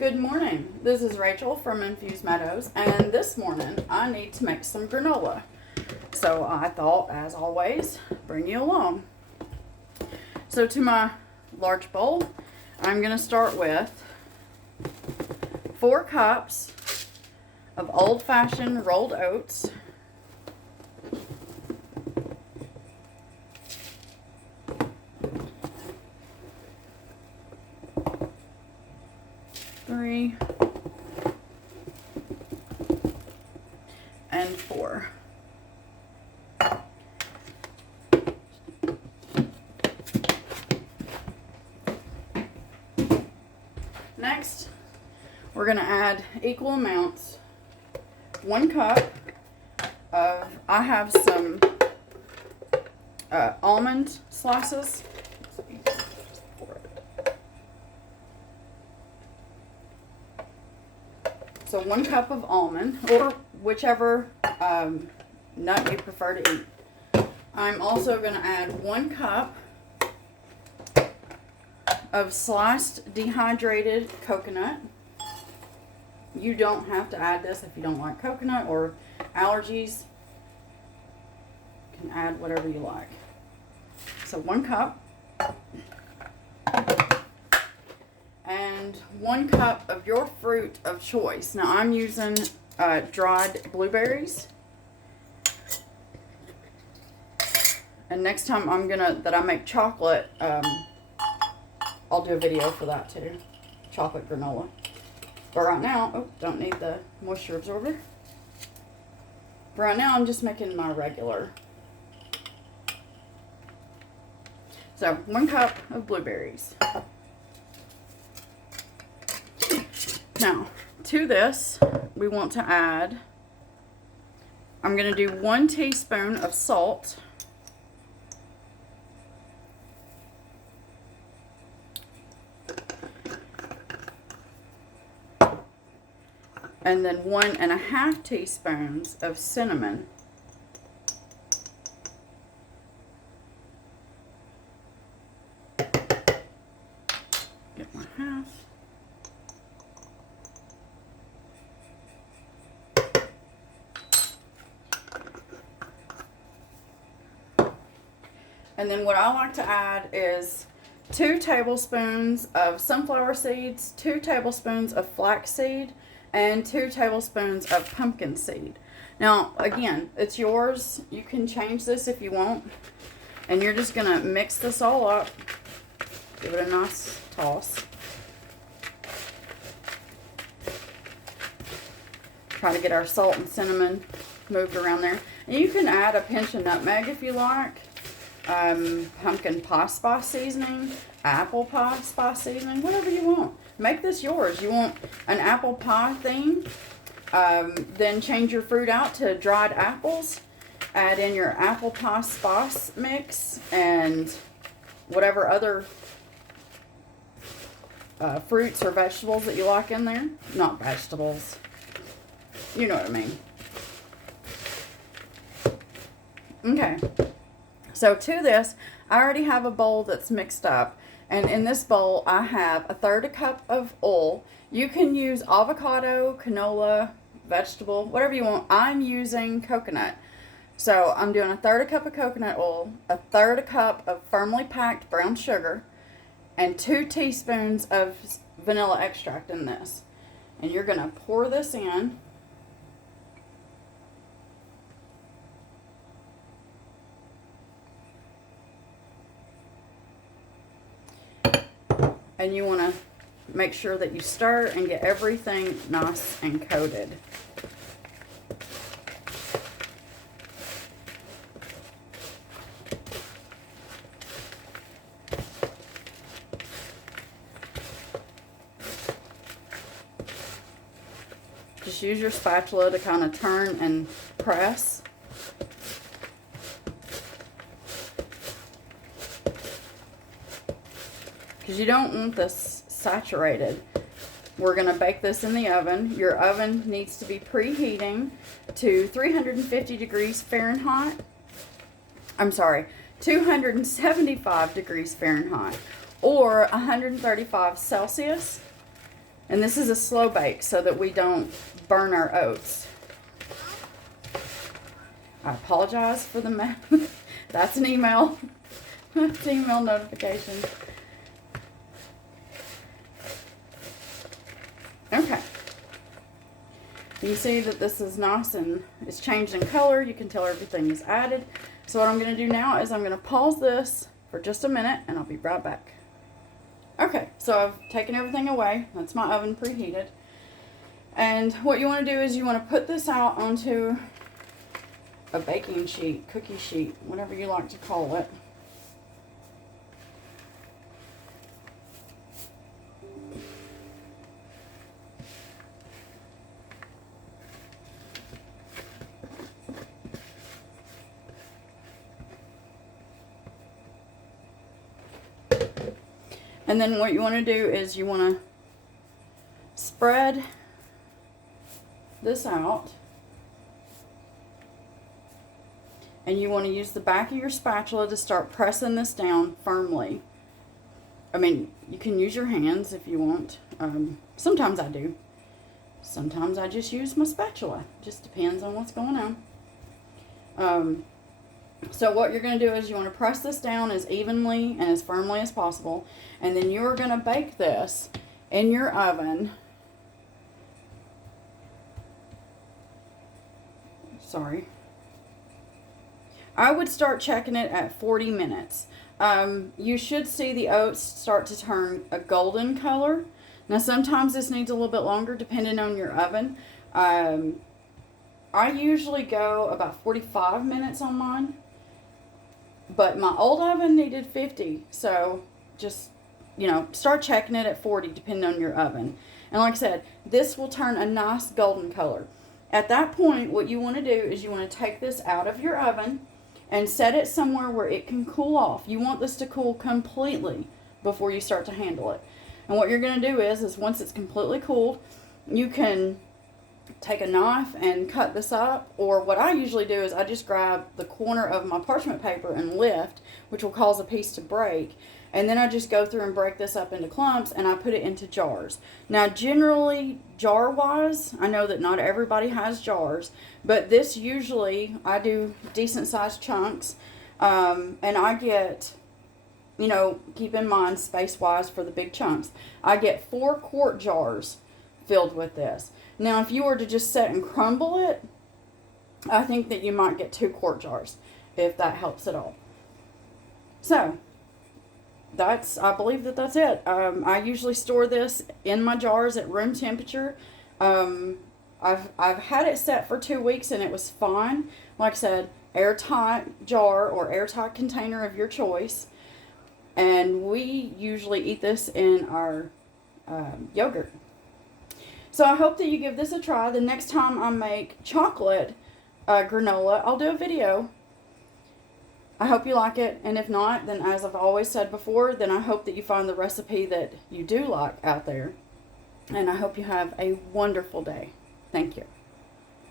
Good morning. This is Rachel from Infused Meadows, and this morning I need to make some granola. So I thought, as always, bring you along. So to my large bowl, I'm going to start with 4 cups of old-fashioned rolled oats. Three and 4. Next, we're going to add equal amounts. 1 cup of, I have some almond slices. So 1 cup of almond, or whichever nut you prefer to eat. I'm also going to add 1 cup of sliced dehydrated coconut. You don't have to add this if you don't like coconut or allergies. You can add whatever you like. So 1 cup. And 1 cup of your fruit of choice. Now I'm using dried blueberries. And next time that I make chocolate, I'll do a video for that too. Chocolate granola. But right now, oh, don't need the moisture absorber. But right now I'm just making my regular. So 1 cup of blueberries. Now, to this, we want to add, I'm going to do 1 teaspoon of salt. And then 1.5 teaspoons of cinnamon. Get my half. And then what I like to add is 2 tablespoons of sunflower seeds, 2 tablespoons of flaxseed, and 2 tablespoons of pumpkin seed. Now, again, it's yours. You can change this if you want. And you're just going to mix this all up. Give it a nice toss. Try to get our salt and cinnamon moved around there. And you can add a pinch of nutmeg if you like. Pumpkin pie spice seasoning, apple pie spice seasoning, whatever you want. Make this yours. You want an apple pie theme, then change your fruit out to dried apples. Add in your apple pie spice mix and whatever other fruits or vegetables that you like in there. Not vegetables. You know what I mean. Okay. So to this, I already have a bowl that's mixed up. And in this bowl, I have 1/3 cup of oil. You can use avocado, canola, vegetable, whatever you want. I'm using coconut. So I'm doing 1/3 cup of coconut oil, 1/3 cup of firmly packed brown sugar, and 2 teaspoons of vanilla extract in this. And you're going to pour this in. And you want to make sure that you stir and get everything nice and coated. Just use your spatula to kind of turn and press. Because you don't want this saturated. We're going to bake this in the oven. Your oven needs to be preheating to 350 degrees Fahrenheit. I'm sorry, 275 degrees Fahrenheit or 135 Celsius And this is a slow bake so that we don't burn our oats. I apologize for the mess. That's an email. That's email notification. Okay. You see that this is nice and it's changed in color. You can tell everything is added. So what I'm going to do now is I'm going to pause this for just a minute and I'll be right back. Okay, so I've taken everything away. That's my oven preheated. And what you want to do is you want to put this out onto a baking sheet, cookie sheet, whatever you like to call it. And then what you want to do is you want to spread this out. And you want to use the back of your spatula to start pressing this down firmly. I mean, you can use your hands if you want. Sometimes I do. Sometimes I just use my spatula. Just depends on what's going on. So what you're going to do is you want to press this down as evenly and as firmly as possible. And then you're going to bake this in your oven. Sorry. I would start checking it at 40 minutes. You should see the oats start to turn a golden color. Now sometimes this needs a little bit longer depending on your oven. I usually go about 45 minutes on mine. But my old oven needed 50. So just, you know, start checking it at 40 depending on your oven. And like I said, this will turn a nice golden color. At that point, what you want to do is you want to take this out of your oven and set it somewhere where it can cool off. You want this to cool completely before you start to handle it. And what you're going to do is once it's completely cooled, you can take a knife and cut this up, or what I usually do is I just grab the corner of my parchment paper and lift, which will cause a piece to break, and then I just go through and break this up into clumps and I put it into jars. Now generally, jar wise, I know that not everybody has jars, but this usually I do decent sized chunks, and I get, you know, keep in mind space wise for the big chunks, I get 4 quart jars filled with this. Now, if you were to just set and crumble it, I think that you might get 2 quart jars, if that helps at all. So, I believe that that's it. I usually store this in my jars at room temperature. I've had it set for 2 weeks and it was fine. Like I said, airtight jar or airtight container of your choice. And we usually eat this in our yogurt. So I hope that you give this a try. The next time I make chocolate granola, I'll do a video. I hope you like it, and if not, then as I've always said before, then I hope that you find the recipe that you do like out there. And I hope you have a wonderful day. Thank you.